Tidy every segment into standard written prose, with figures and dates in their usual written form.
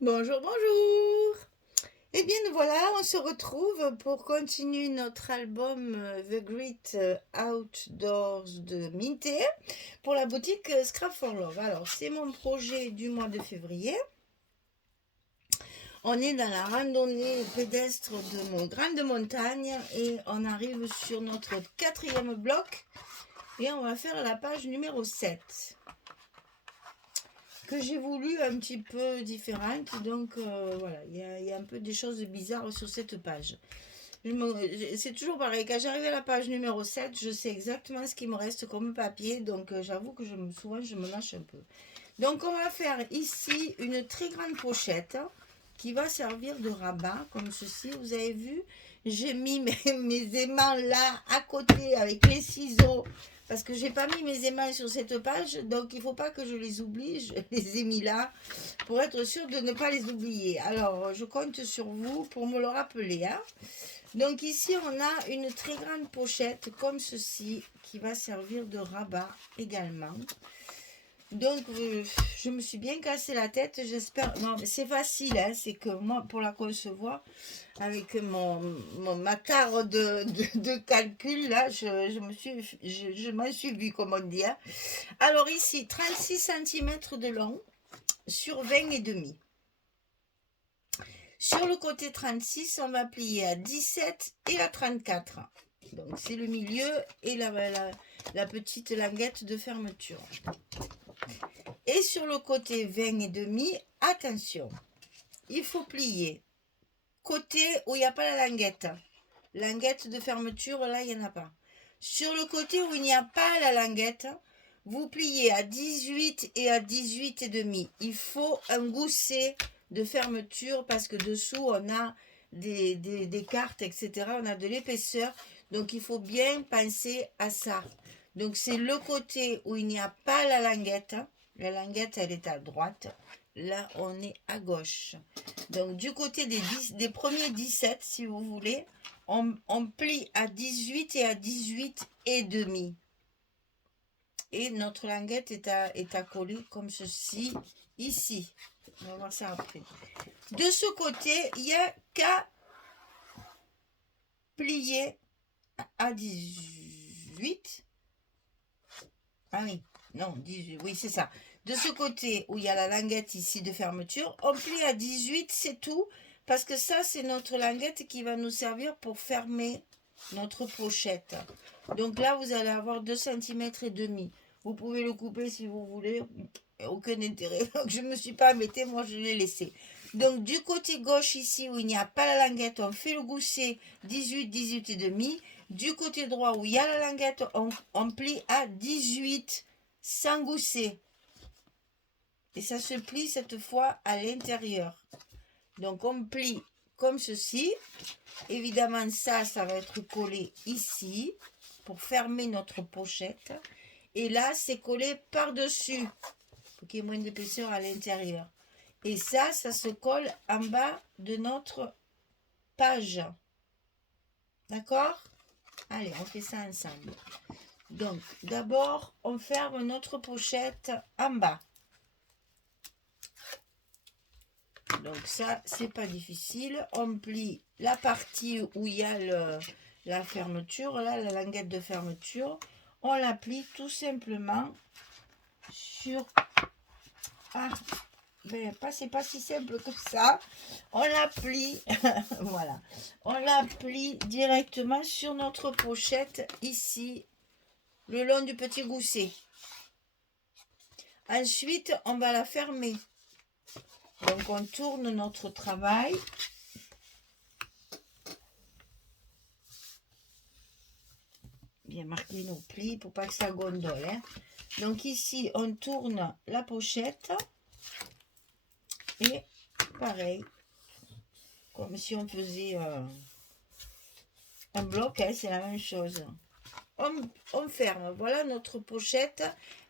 Bonjour, bonjour. Eh bien voilà, on se retrouve pour continuer notre album The Great Outdoors de Minté pour la boutique Scrap for Love. Alors c'est mon projet du mois de février. On est dans la randonnée pédestre de mon grande montagne et on arrive sur notre quatrième bloc et on va faire la page numéro 7. Que j'ai voulu un petit peu différente. Donc voilà, il y a un peu des choses bizarres sur cette page. C'est toujours pareil, quand j'arrive à la page numéro 7, je sais exactement ce qui me reste comme papier. Donc j'avoue que souvent je me lâche un peu. Donc on va faire ici une très grande pochette qui va servir de rabat, comme ceci. Vous avez vu, j'ai mis mes aimants là à côté avec les ciseaux parce que j'ai pas mis mes aimants sur cette page, donc il faut pas que je les oublie. Je les ai mis là pour être sûr de ne pas les oublier. Alors je compte sur vous pour me le rappeler, hein. Donc ici on a une très grande pochette comme ceci qui va servir de rabat également. Donc, je me suis bien cassé la tête, j'espère. Non, mais c'est facile, hein, c'est que moi, pour la concevoir, avec ma tare de calcul, là, je m'en suis vue, comme on dit, hein. Alors ici, 36 cm de long sur 20 et demi. Sur le côté 36, on va plier à 17 et à 34. Donc, c'est le milieu et la petite languette de fermeture. Et sur le côté 20 et demi, attention, il faut plier côté où il n'y a pas la languette. Languette de fermeture, là, il n'y en a pas. Sur le côté où il n'y a pas la languette, vous pliez à 18 et à 18 et demi. Il faut un gousset de fermeture parce que dessous, on a des cartes, etc. On a de l'épaisseur. Donc, il faut bien penser à ça. Donc, c'est le côté où il n'y a pas la languette. La languette, elle est à droite. Là, on est à gauche. Donc, du côté des premiers 17, si vous voulez, on plie à 18 et à 18 et demi. Et notre languette est à coller comme ceci, ici. On va voir ça après. De ce côté, il n'y a qu'à plier à 18. Ah oui, non, 18, oui, c'est ça. De ce côté où il y a la languette ici de fermeture, on plie à 18, c'est tout. Parce que ça, c'est notre languette qui va nous servir pour fermer notre pochette. Donc là, vous allez avoir 2 cm et demi. Vous pouvez le couper si vous voulez. Aucun intérêt. Donc je ne me suis pas embêtée, moi je l'ai laissé. Donc du côté gauche ici où il n'y a pas la languette, on fait le gousset 18, 18 et demi. Du côté droit où il y a la languette, on plie à 18 sans gousset. Et ça se plie cette fois à l'intérieur. Donc on plie comme ceci. Évidemment ça va être collé ici pour fermer notre pochette. Et là c'est collé par-dessus pour qu'il y ait moins d'épaisseur à l'intérieur. Et ça se colle en bas de notre page. D'accord? Allez, on fait ça ensemble. Donc, d'abord, on ferme notre pochette en bas. Donc ça, c'est pas difficile. On plie la partie où il y a la fermeture, là, la languette de fermeture. On la plie tout simplement sur... Ah, ben, c'est pas si simple que ça. On la plie, voilà. On la plie directement sur notre pochette ici, le long du petit gousset. Ensuite, on va la fermer. Donc, on tourne notre travail. Bien marquer nos plis pour pas que ça gondole, hein. Donc, ici, on tourne la pochette. Et pareil, comme si on faisait un bloc, hein, c'est la même chose. On ferme. Voilà notre pochette.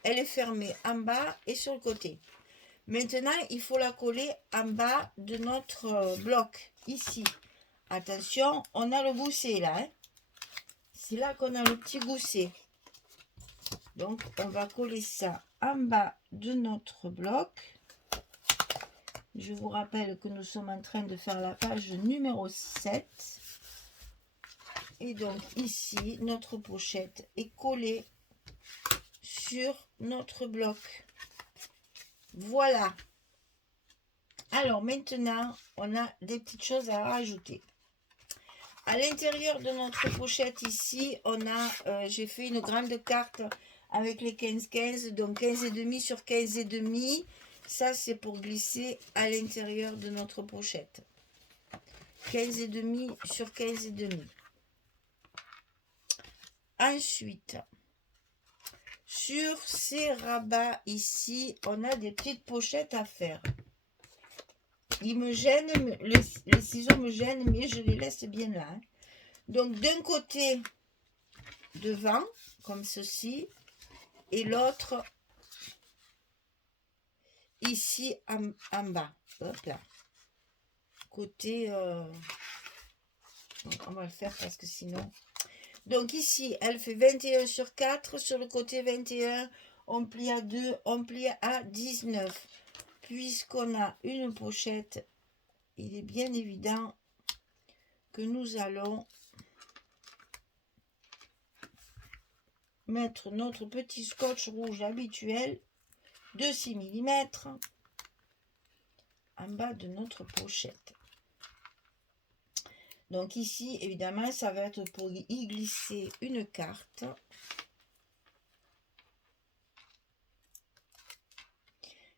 Elle est fermée en bas et sur le côté. Maintenant, il faut la coller en bas de notre bloc, ici. Attention, on a le gousset là, hein. C'est là qu'on a le petit gousset. Donc, on va coller ça en bas de notre bloc. Je vous rappelle que nous sommes en train de faire la page numéro 7. Et donc ici, notre pochette est collée sur notre bloc. Voilà. Alors maintenant, on a des petites choses à rajouter. À l'intérieur de notre pochette ici, on a, j'ai fait une grande carte avec les 15-15, donc 15,5 sur 15,5. Ça, c'est pour glisser à l'intérieur de notre pochette. 15,5 sur 15,5. Ensuite, sur ces rabats ici, on a des petites pochettes à faire. Ils me gênent, les ciseaux me gênent, mais je les laisse bien là. Hein. Donc d'un côté devant, comme ceci, et l'autre ici en bas. Hop là. Côté... on va le faire parce que sinon... Donc ici, elle fait 21 sur 4. Sur le côté 21, on plie à 2, on plie à 19. Puisqu'on a une pochette, il est bien évident que nous allons mettre notre petit scotch rouge habituel de 6 mm en bas de notre pochette. Donc ici, évidemment, ça va être pour y glisser une carte.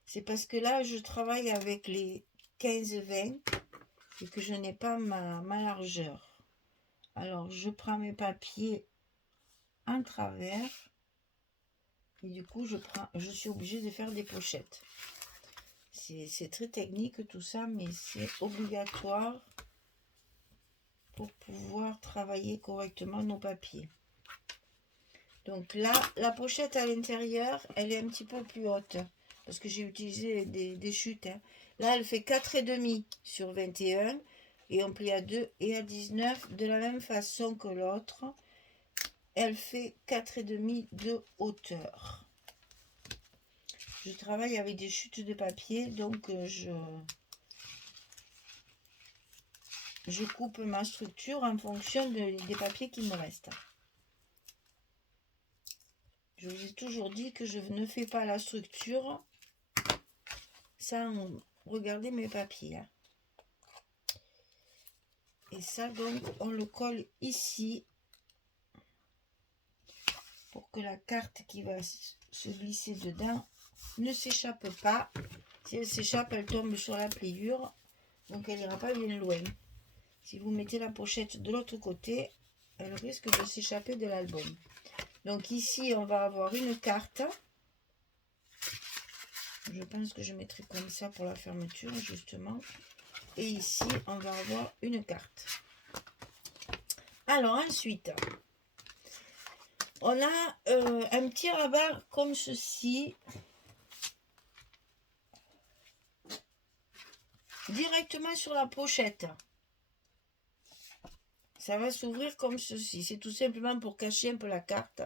C'est parce que là, je travaille avec les 15-20 et que je n'ai pas ma largeur. Alors, je prends mes papiers en travers et du coup, je suis obligée de faire des pochettes. C'est très technique tout ça, mais c'est obligatoire pour pouvoir travailler correctement nos papiers. Donc là, la pochette à l'intérieur, elle est un petit peu plus haute parce que j'ai utilisé des chutes. Hein. Là, elle fait 4,5 sur 21 et on plie à 2 et à 19 de la même façon que l'autre. Elle fait 4,5 de hauteur. Je travaille avec des chutes de papier, donc je coupe ma structure en fonction des papiers qui me restent. Je vous ai toujours dit que je ne fais pas la structure sans regarder mes papiers. Hein. Et ça, donc, on le colle ici pour que la carte qui va se glisser dedans ne s'échappe pas. Si elle s'échappe, elle tombe sur la pliure, donc elle n'ira pas bien loin. Si vous mettez la pochette de l'autre côté, elle risque de s'échapper de l'album. Donc ici, on va avoir une carte. Je pense que je mettrai comme ça pour la fermeture, justement. Et ici, on va avoir une carte. Alors ensuite, on a un petit rabat comme ceci. Directement sur la pochette. Ça va s'ouvrir comme ceci. C'est tout simplement pour cacher un peu la carte.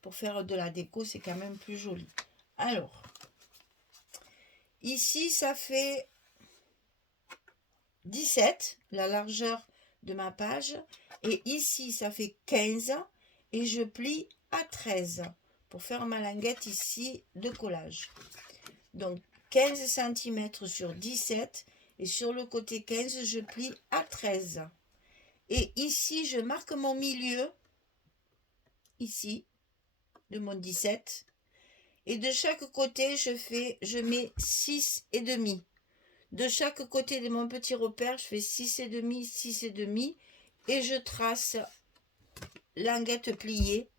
Pour faire de la déco, c'est quand même plus joli. Alors, ici, ça fait 17, la largeur de ma page. Et ici, ça fait 15. Et je plie à 13 pour faire ma languette ici de collage. Donc, 15 cm sur 17. Et sur le côté 15, je plie à 13. Et ici, je marque mon milieu, ici, de mon 17. Et de chaque côté, je mets 6,5. De chaque côté de mon petit repère, je fais 6,5, 6,5. Et je trace languette pliée,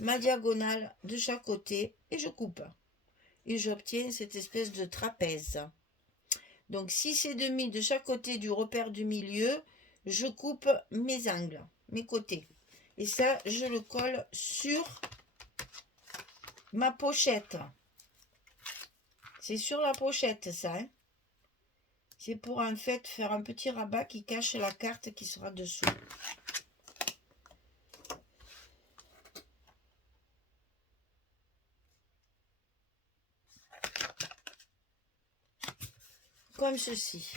ma diagonale de chaque côté, et je coupe. Et j'obtiens cette espèce de trapèze. Donc 6,5 de chaque côté du repère du milieu, je coupe mes angles, mes côtés. Et ça, je le colle sur ma pochette. C'est sur la pochette, ça. Hein. C'est pour en fait faire un petit rabat qui cache la carte qui sera dessous. comme ceci.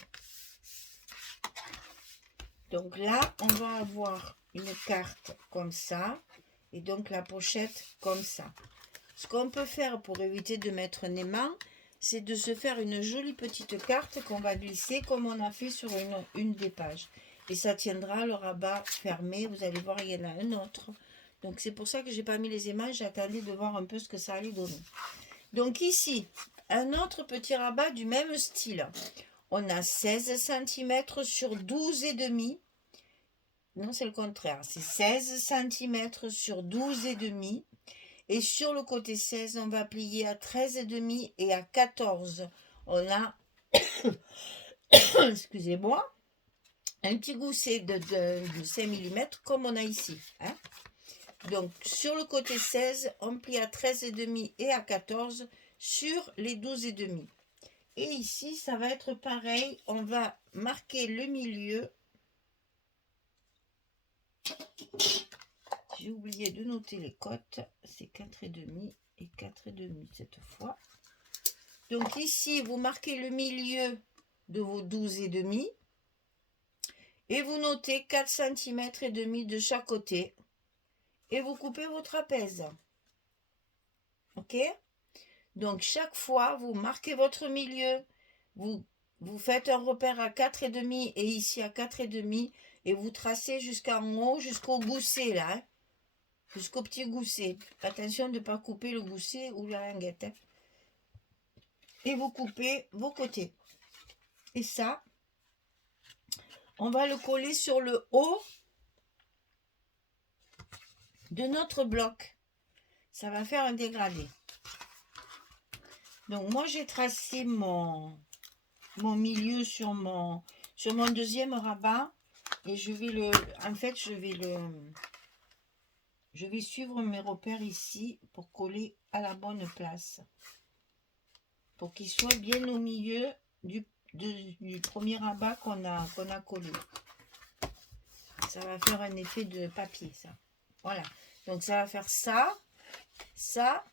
Donc là, on va avoir une carte comme ça. Et donc la pochette comme ça. Ce qu'on peut faire pour éviter de mettre un aimant, c'est de se faire une jolie petite carte qu'on va glisser comme on a fait sur une des pages. Et ça tiendra le rabat fermé. Vous allez voir, il y en a un autre. Donc c'est pour ça que j'ai pas mis les aimants. J'attendais de voir un peu ce que ça allait donner. Donc ici, un autre petit rabat du même style. On a 16 cm sur 12,5. Non, c'est le contraire. C'est 16 cm sur 12,5. Et sur le côté 16, on va plier à 13,5 et à 14. On a, excusez-moi, un petit gousset de 5 mm comme on a ici. Hein. Donc, sur le côté 16, on plie à 13,5 et à 14 sur les 12,5. Et ici, ça va être pareil. On va marquer le milieu. J'ai oublié de noter les cotes. C'est 4,5 et 4,5 cette fois. Donc ici, vous marquez le milieu de vos 12,5 et vous notez 4 cm et demi de chaque côté et vous coupez vos trapèzes. Ok? Donc chaque fois, vous marquez votre milieu, vous faites un repère à 4,5 et ici à 4,5 et vous tracez jusqu'en haut, jusqu'au gousset là. Hein? Jusqu'au petit gousset. Attention de ne pas couper le gousset ou la languette. Hein? Et vous coupez vos côtés. Et ça, on va le coller sur le haut de notre bloc. Ça va faire un dégradé. Donc moi j'ai tracé mon milieu sur mon deuxième rabat et je vais suivre mes repères ici pour coller à la bonne place. Pour qu'il soit bien au milieu du premier rabat qu'on a collé. Ça va faire un effet de papier, ça. Voilà. Donc, ça va faire ça. Ça.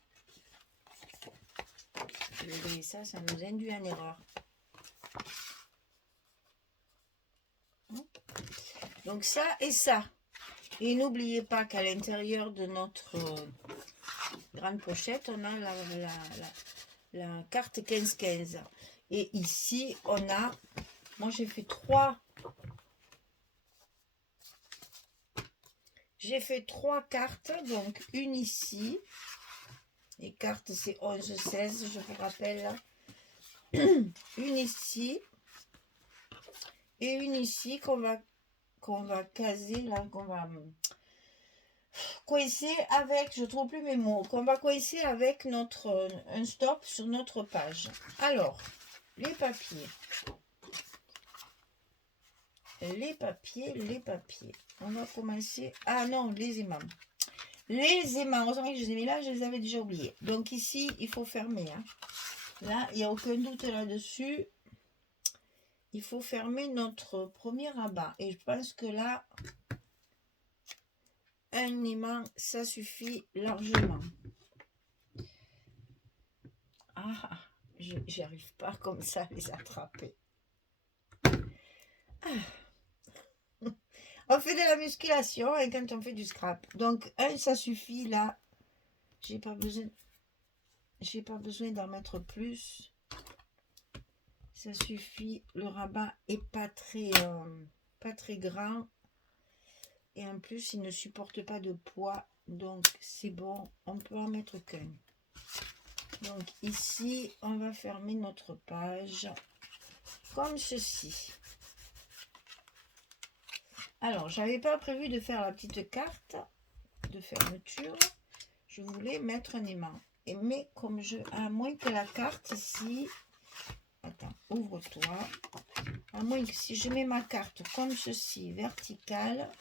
Je vais oublier ça, ça nous induit en erreur. Donc, ça et ça. Et n'oubliez pas qu'à l'intérieur de notre grande pochette, on a la carte 15-15. Et ici, on a... Moi, j'ai fait trois cartes. Donc, une ici. Les cartes, c'est 11-16, je vous rappelle. Une ici. Et une ici qu'on va caser, là, qu'on va coincer avec, je trouve plus mes mots, qu'on va coincer avec un stop sur notre page. Alors, les papiers. On va commencer... Ah non, les aimants. Les aimants, heureusement que je les ai mis là, je les avais déjà oubliés. Donc ici, il faut fermer. Hein. Là, il n'y a aucun doute là-dessus. Il faut fermer notre premier rabat. Et je pense que là, un aimant, ça suffit largement. Ah, j'y arrive pas comme ça à les attraper. Ah. On fait de la musculation et quand on fait du scrap. Donc, ça suffit là. J'ai pas besoin d'en mettre plus. Ça suffit. Le rabat est pas très grand. Et en plus, il ne supporte pas de poids. Donc, c'est bon. On peut en mettre qu'un. Donc, ici, on va fermer notre page comme ceci. Alors, j'avais pas prévu de faire la petite carte de fermeture. Je voulais mettre un aimant. Mais comme à moins que la carte ici... Attends, ouvre-toi. À moins que si je mets ma carte comme ceci, verticale,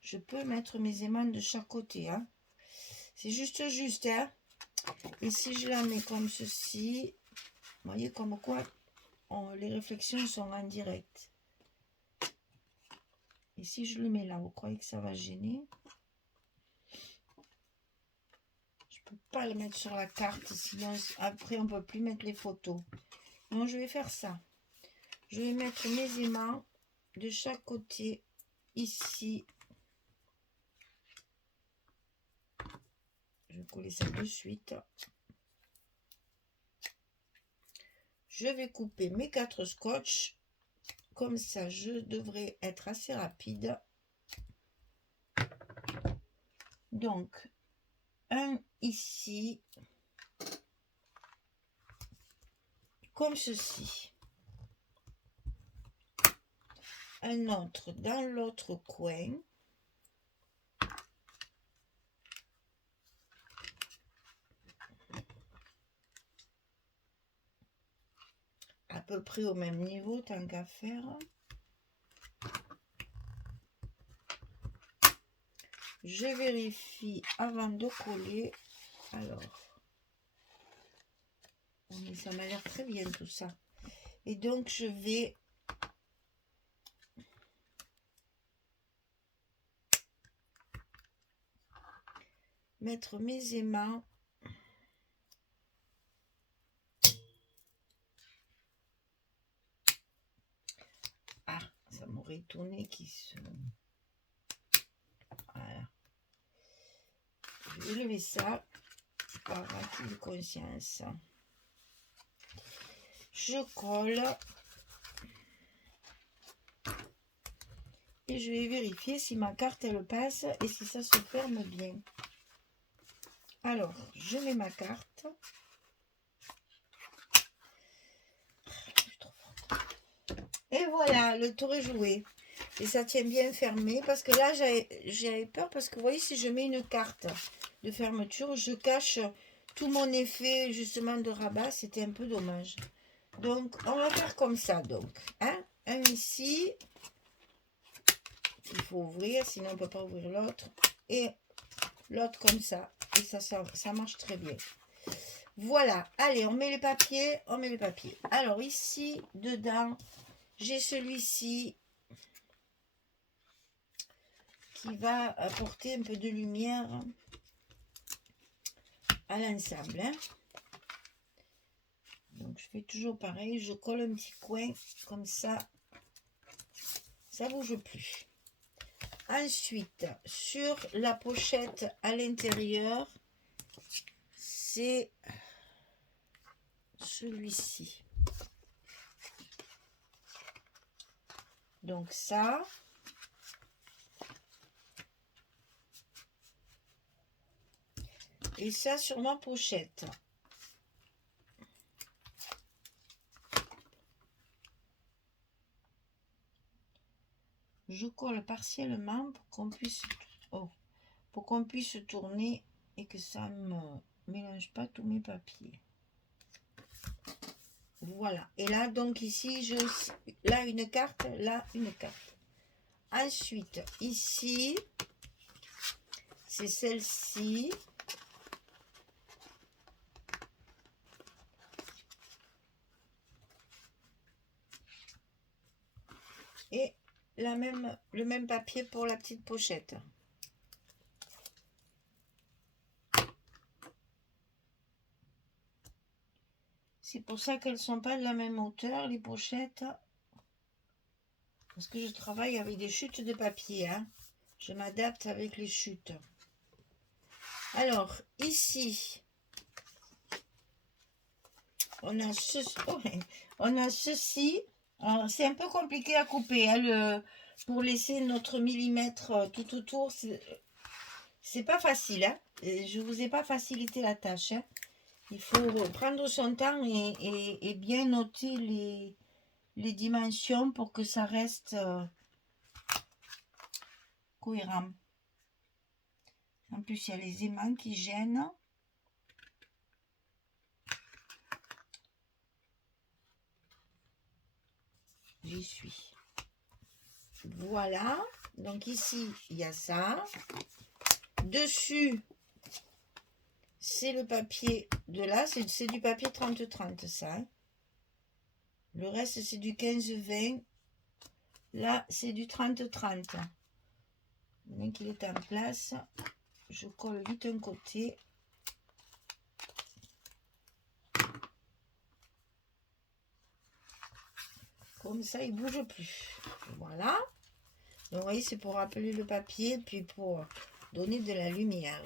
je peux mettre mes aimants de chaque côté. Hein. C'est juste, hein. Et si je la mets comme ceci, vous voyez comme quoi les réflexions sont en direct. Et si je le mets là, vous croyez que ça va gêner? Je ne peux pas le mettre sur la carte, sinon après on ne peut plus mettre les photos. Donc je vais faire ça. Je vais mettre mes aimants de chaque côté ici. Je vais coller ça de suite. Je vais couper mes 4 scotch. Comme ça, je devrais être assez rapide. Donc, un ici. Comme ceci. Un autre dans l'autre coin. À peu près au même niveau, tant qu'à faire. Je vérifie avant de coller. Alors, mais ça m'a l'air très bien tout ça. Et donc, je vais mettre mes aimants. Ah, ça m'aurait étonné qu'ils se... Voilà. Je vais lever ça par acquis de conscience. Je colle. Et je vais vérifier si ma carte elle passe et si ça se ferme bien. Alors, je mets ma carte. Et voilà, le tour est joué. Et ça tient bien fermé parce que là, j'avais peur parce que vous voyez, si je mets une carte de fermeture, je cache tout mon effet justement de rabat. C'était un peu dommage. Donc, on va faire comme ça. Donc, hein, un ici. Il faut ouvrir, sinon on ne peut pas ouvrir l'autre. Et l'autre comme ça. Et ça marche très bien. Voilà. Allez, on met les papiers. On met les papiers. Alors, ici, dedans, j'ai celui-ci qui va apporter un peu de lumière à l'ensemble. Hein. Donc, je fais toujours pareil. Je colle un petit coin comme ça. Ça ne bouge plus. Ensuite, sur la pochette à l'intérieur, c'est celui-ci. Donc ça, et ça sur ma pochette. Je colle partiellement pour qu'on puisse tourner et que ça ne me mélange pas tous mes papiers. Voilà. Et là, donc ici, là une carte, là une carte. Ensuite, ici, c'est celle-ci. Et le même papier pour la petite pochette. C'est pour ça qu'elles ne sont pas de la même hauteur, les pochettes. Parce que je travaille avec des chutes de papier. Hein. Je m'adapte avec les chutes. Alors, ici, on a ceci. C'est un peu compliqué à couper. Hein, pour laisser notre millimètre tout autour, c'est pas facile. Hein. Je ne vous ai pas facilité la tâche. Hein. Il faut prendre son temps et bien noter les dimensions pour que ça reste cohérent. En plus, il y a les aimants qui gênent. J'y suis. Voilà. Donc ici, il y a ça. Dessus, c'est le papier de là. C'est du papier 30-30, ça. Hein. Le reste, c'est du 15-20. Là, c'est du 30-30. Dès qu'il est en place, je colle vite un côté. Comme ça, il ne bouge plus. Voilà. Donc, vous voyez, c'est pour rappeler le papier, puis pour donner de la lumière.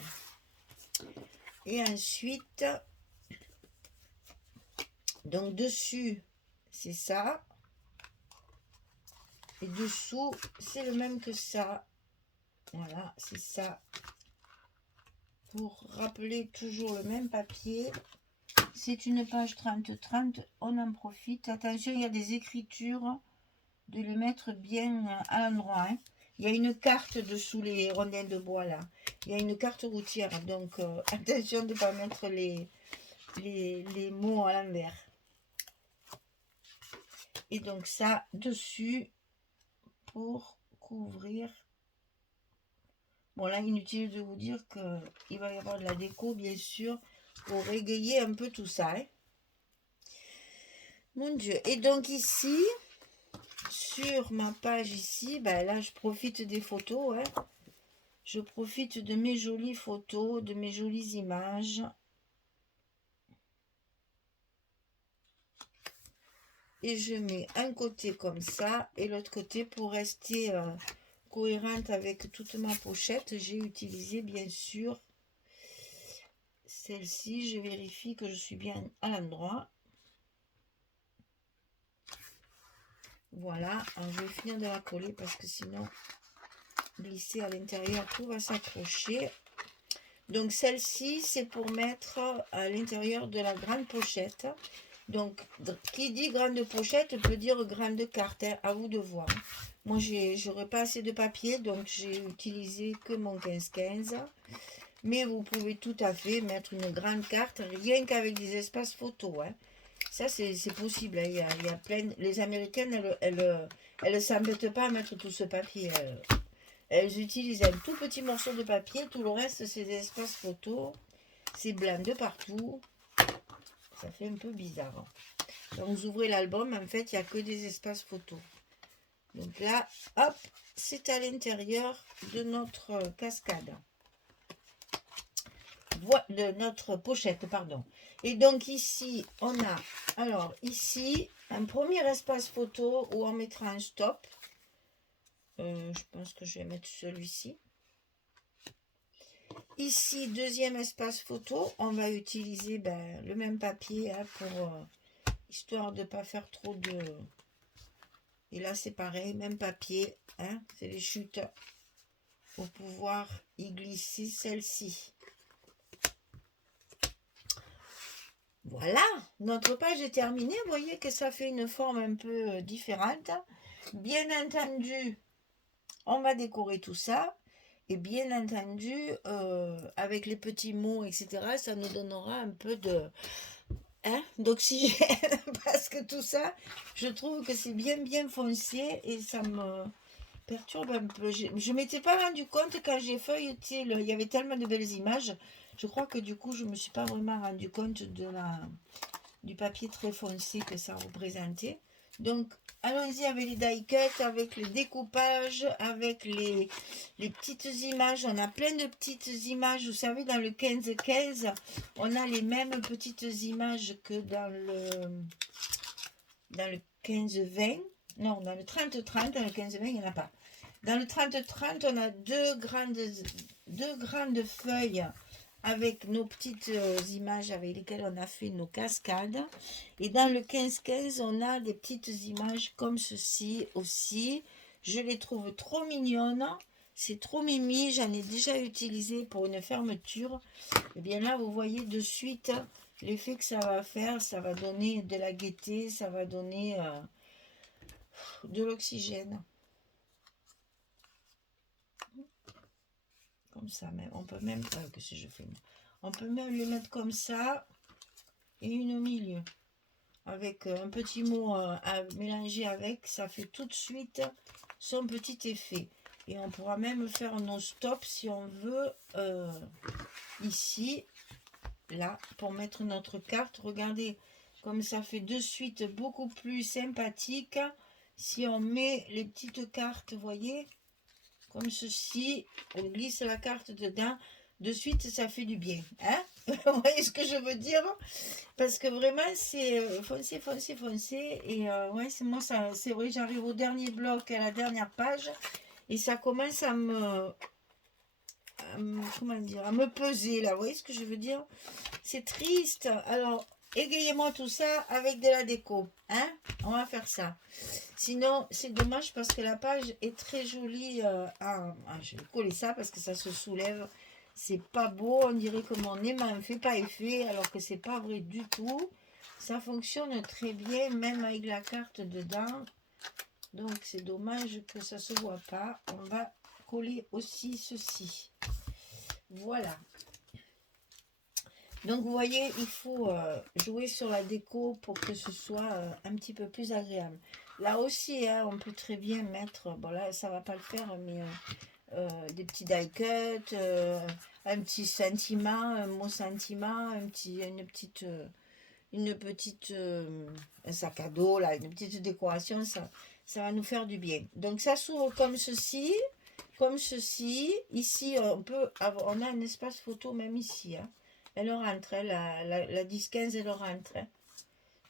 Et ensuite, donc dessus, c'est ça. Et dessous, c'est le même que ça. Voilà, c'est ça. Pour rappeler toujours le même papier. C'est une page 30-30, on en profite. Attention, il y a des écritures, de les mettre bien à l'endroit. Hein. Il y a une carte dessous les rondelles de bois là. Il y a une carte routière, donc attention de ne pas mettre les mots à l'envers. Et donc ça, dessus, pour couvrir. Bon là, inutile de vous dire qu'il va y avoir de la déco, bien sûr, pour égayer un peu tout ça. Hein. Mon Dieu. Et donc ici, sur ma page ici, ben là, je profite des photos. Hein. Je profite de mes jolies photos, de mes jolies images. Et je mets un côté comme ça et l'autre côté pour rester cohérente avec toute ma pochette. J'ai utilisé bien sûr celle-ci. Je vérifie que je suis bien à l'endroit. Voilà, alors, je vais finir de la coller parce que sinon glisser à l'intérieur, tout va s'accrocher. Donc celle-ci, c'est pour mettre à l'intérieur de la grande pochette. Donc, qui dit grande pochette peut dire grande carte, hein, à vous de voir. Moi, j'aurais pas assez de papier, donc j'ai utilisé que mon 15-15. Mais vous pouvez tout à fait mettre une grande carte, rien qu'avec des espaces photos. Hein. Ça, c'est possible. Hein. Il y a plein... Les Américaines, elles ne s'embêtent pas à mettre tout ce papier. Elles utilisent un tout petit morceau de papier. Tout le reste, c'est des espaces photos. C'est blanc de partout. Ça fait un peu bizarre. Donc, vous ouvrez l'album. En fait, il n'y a que des espaces photos. Donc là, hop, c'est à l'intérieur de notre cascade. De notre pochette, pardon. Et donc ici, on a, alors ici, un premier espace photo où on mettra un stop. Je pense que je vais mettre celui-ci. Ici, deuxième espace photo, on va utiliser le même papier hein, pour histoire de ne pas faire trop de... Et là, c'est pareil, même papier, hein, c'est les chutes pour pouvoir y glisser celle-ci. Voilà, notre page est terminée. Vous voyez que ça fait une forme un peu différente. Bien entendu, on va décorer tout ça. Et bien entendu, avec les petits mots, etc., ça nous donnera un peu de d'oxygène. Parce que tout ça, je trouve que c'est bien foncé et ça me perturbe un peu. Je ne m'étais pas rendu compte quand j'ai feuilleté, il y avait tellement de belles images. Je crois que du coup, je ne me suis pas vraiment rendu compte du papier très foncé que ça représentait. Donc, allons-y avec les die cuts, avec le découpage, avec les petites images. On a plein de petites images. Vous savez, dans le 15-15, on a les mêmes petites images que dans le 15-20. Non, dans le 30-30, dans le 15-20, il n'y en a pas. Dans le 30-30, on a deux grandes feuilles avec nos petites images avec lesquelles on a fait nos cascades. Et dans le 15-15, on a des petites images comme ceci aussi. Je les trouve trop mignonnes. C'est trop mimi. J'en ai déjà utilisé pour une fermeture. Et bien là, vous voyez de suite l'effet que ça va faire. Ça va donner de la gaieté. Ça va donner de l'oxygène. Comme ça même. On peut même... que si je fais... On peut même le mettre comme ça et une au milieu. Avec un petit mot à mélanger avec, ça fait tout de suite son petit effet. Et on pourra même faire nos stops si on veut ici, là, pour mettre notre carte. Regardez comme ça fait de suite beaucoup plus sympathique. Si on met les petites cartes, vous voyez, comme ceci, on glisse la carte dedans. De suite, ça fait du bien. Hein? Vous voyez ce que je veux dire? Parce que vraiment, c'est foncé, foncé, foncé. Et ouais, c'est moi, ça, c'est vrai, j'arrive au dernier bloc, à la dernière page. Et ça commence comment dire, à me peser, là. Vous voyez ce que je veux dire? C'est triste. Alors, égayez-moi tout ça avec de la déco. Hein? On va faire ça. Sinon, c'est dommage parce que la page est très jolie. Je vais coller ça parce que ça se soulève. C'est pas beau. On dirait que mon aimant ne fait pas effet alors que c'est pas vrai du tout. Ça fonctionne très bien même avec la carte dedans. Donc, c'est dommage que ça se voit pas. On va coller aussi ceci. Voilà. Donc vous voyez, il faut jouer sur la déco pour que ce soit un petit peu plus agréable. Là aussi, hein, on peut très bien mettre, bon là ça va pas le faire, mais des petits die cuts, un petit sentiment, un mot sentiment, une petite un sac à dos, là, une petite décoration, ça va nous faire du bien. Donc ça s'ouvre comme ceci, comme ceci. Ici, on a un espace photo même ici, hein. Elle rentre, hein, la 10-15, elle rentre, hein.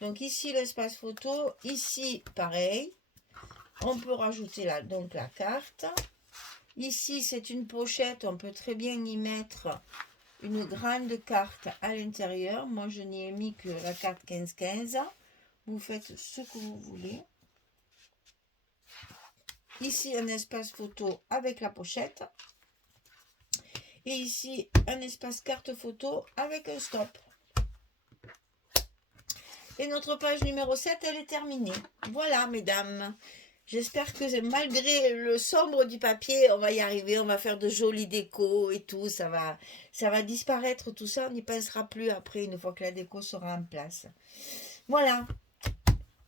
Donc ici, l'espace photo. Ici, pareil. On peut rajouter donc la carte. Ici, c'est une pochette. On peut très bien y mettre une grande carte à l'intérieur. Moi, je n'y ai mis que la carte 15-15. Vous faites ce que vous voulez. Ici, un espace photo avec la pochette. Et ici, un espace carte photo avec un stop. Et notre page numéro 7, elle est terminée. Voilà, mesdames. J'espère que malgré le sombre du papier, on va y arriver. On va faire de jolies décos et tout. Ça va disparaître, tout ça. On n'y pensera plus après, une fois que la déco sera en place. Voilà.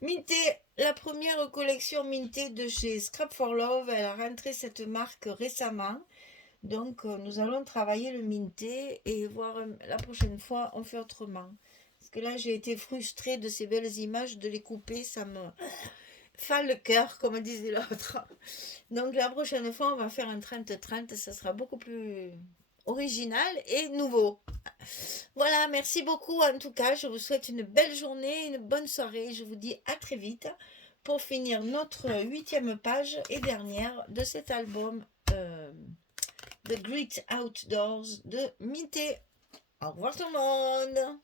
Minté, la première collection Minté de chez Scrap for Love. Elle a rentré cette marque récemment. Donc, nous allons travailler le Minté et voir la prochaine fois, on fait autrement. Parce que là, j'ai été frustrée de ces belles images, de les couper, ça me fend le cœur, comme disait l'autre. Donc, la prochaine fois, on va faire un 30-30, ça sera beaucoup plus original et nouveau. Voilà, merci beaucoup en tout cas. Je vous souhaite une belle journée, une bonne soirée. Je vous dis à très vite pour finir notre 8e page et dernière de cet album The Great Outdoors de Minté. Au revoir tout le monde.